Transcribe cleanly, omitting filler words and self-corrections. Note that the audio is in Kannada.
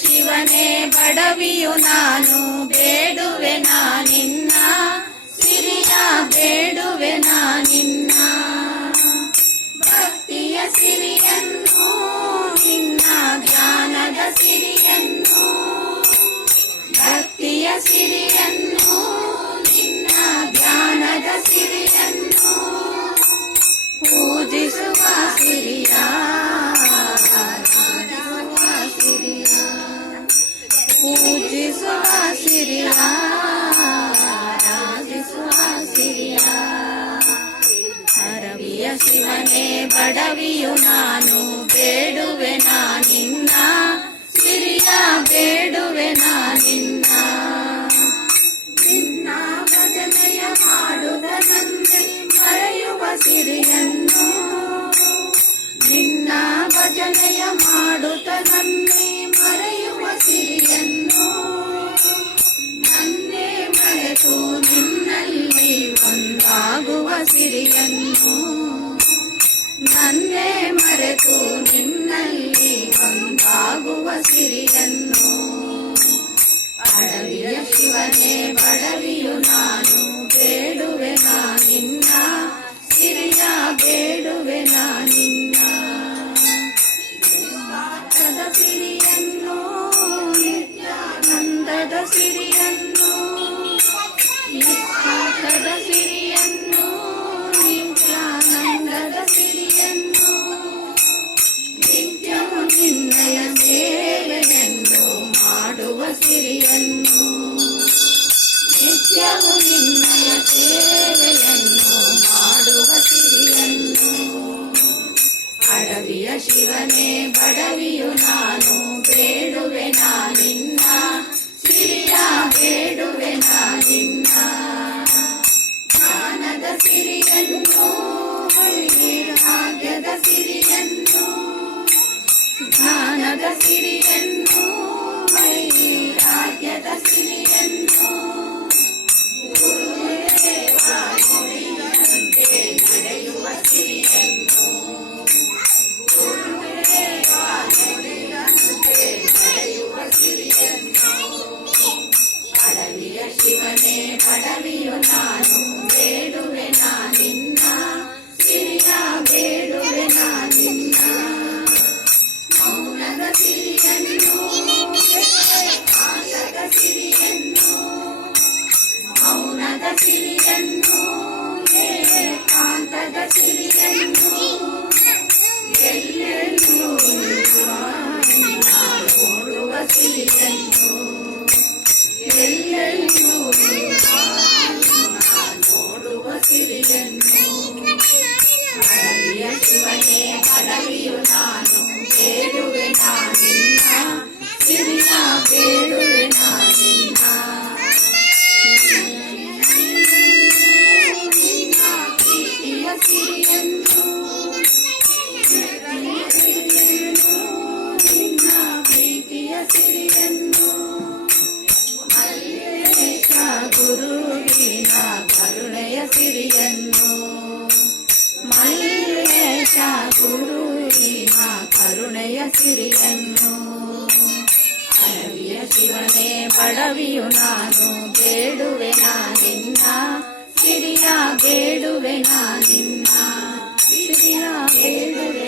ಶಿವನೇ ಬಡವಿಯು ನಾನು ಬೇಡುವೆ ನಿನ್ನ ಸಿರಿಯ ಬೇಡುವೆ ನಿನ್ನ ಭಕ್ತಿಯ ಸಿರಿಯನ್ನು ನಿನ್ನ ಜ್ಞಾನದ ಸಿರಿಯನ್ನು ಭಕ್ತಿಯ ಸಿರಿಯನ್ನು ನಿನ್ನ ಜ್ಞಾನದ ಸಿರಿಯನ್ನು ಪೂಜಿಸುವ ಸಿರಿಯ ಪೂಜಿಸುವ ಸಿರಿಯ ರಾಜಿಸುವ ಸಿರಿಯ ಹರವಿಯ ಶಿವನೇ ಬಡವಿಯು ನಾನು ಬೇಡುವೆ ನಿನ್ನ ಸಿರಿಯ ಬೇಡುವೆ ನಿನ್ನ ನಿನ್ನ ಭಜನೆಯ ಮಾಡುವ ನಂದೆ ಮರೆಯುವ ಸಿರಿಯನ್ನು ನಿನ್ನ ಭಜನೆಯ ಮಾಡುತ್ತ ನನ್ನೇ ಮರೆಯುವ ಸಿರಿಯನ್ನು ನನ್ನೇ ಮರೆತು ನಿನ್ನಲ್ಲಿ ಒಂದಾಗುವ ಸಿರಿಯನ್ನು ನನ್ನೇ ಮರೆತು ನಿನ್ನಲ್ಲಿ ಒಂದಾಗುವ ಸಿರಿಯನ್ನು ಅಡವಿಯ ಶಿವನೇ ಬಡವಿಯು ನಾನು ಬೇಡುವೆ ನಿನ್ನ ಸಿರಿಯ ಬೇಡುವೆ ನಿನ್ನ ಸಿರಿಯನ್ನು ನಿತ್ಯಾನಂದದ ಸಿರಿಯನ್ನು ನಿತ್ಯಾನಂದದ ಸಿರಿಯನ್ನು ನಿತ್ಯಾನಂದದ ಸಿರಿಯನ್ನು ನಿತ್ಯವು ನಿನ್ನಯ ಸೇವೆಯನ್ನು ಮಾಡುವ ಸಿರಿಯನ್ನು ನಿತ್ಯವು ನಿನ್ನಯ ಸೇವೆಯನ್ನು ಮಾಡುವ ಸಿರಿಯನ್ನು ಅಡವಿಯ ಶಿವನೇ ಬಡವಿಯು ನಾನು ಬೇಡುವೆ ನಿನ್ನ ಸಿರಿಯ ಬೇಡುವೆ ನಿನ್ನ ಜ್ಞಾನದ ಸಿರಿಯನ್ನು ಭಾಗ್ಯದ ಸಿರಿಯನ್ನು ಜ್ಞಾನದ ಸಿರಿಯನ್ನು ರಾಜ್ಯದ ಸಿರಿಯನ್ನು ಗುರುದೇವ ನುಡಿದಂತೆ ನಡೆಯುವ ಸಿರಿಯನ್ನು ಗುರುದೇವ ನುಡಿದಂತೆ ನಡೆಯುವ ಸಿರಿಯನ್ನು ಅಡವಿಯ ಶಿವನೇ ಬಡವಿಯು ನಾನು ಬೇಡುವೆ ನಿನ್ನ ಸಿರಿಯ ಬೇಡುವೆ ನಿನ್ನ ಮೌನದ ಸಿರಿಯನ್ನು ಆಸದ ಸಿರಿಯನ್ನು ಮೌನದ ಸಿರಿಯನ್ನು ಏಕಾಂತದ ಸಿರಿಯನ್ನು ಎಲ್ಲೆಲ್ಲೂ ನೋಡುವ ಸಿರಿಯನ್ನು ಎಲ್ಲೆಲ್ಲೂ ನೋಡುವ ಸಿರಿಯನ್ನು ಅಡವಿಯ ಶಿವನೇ ಬಡವಿಯು ನಾನು ಬೇಡುವೆ ನಿನ್ನ ಸಿರಿಯ ಬೇಡುವೆ ನಿನ್ನ ಪ್ರೀತಿಯ ಸಿರಿಯನ್ನು ನಿನ್ನ ಪ್ರೀತಿಯ ಸಿರಿಯನ್ನು ಮಲ್ಲೇಶ ಗುರುವಿನ ಕರುಣೆಯ ಸಿರಿಯನ್ನು ಮಲ್ಲೇಶ ಗುರುವಿನ ಕರುಣೆಯ ಸಿರಿಯನ್ನು ಅಡವಿಯ ಶಿವನೇ ಬಡವಿಯು ನಾನು ಬೇಡುವೆ ನಿನ್ನ ಸಿರಿಯ ಬೇಡುವೆ ನಿನ್ನ ಸಿರಿಯ ಬೇಡುವೆ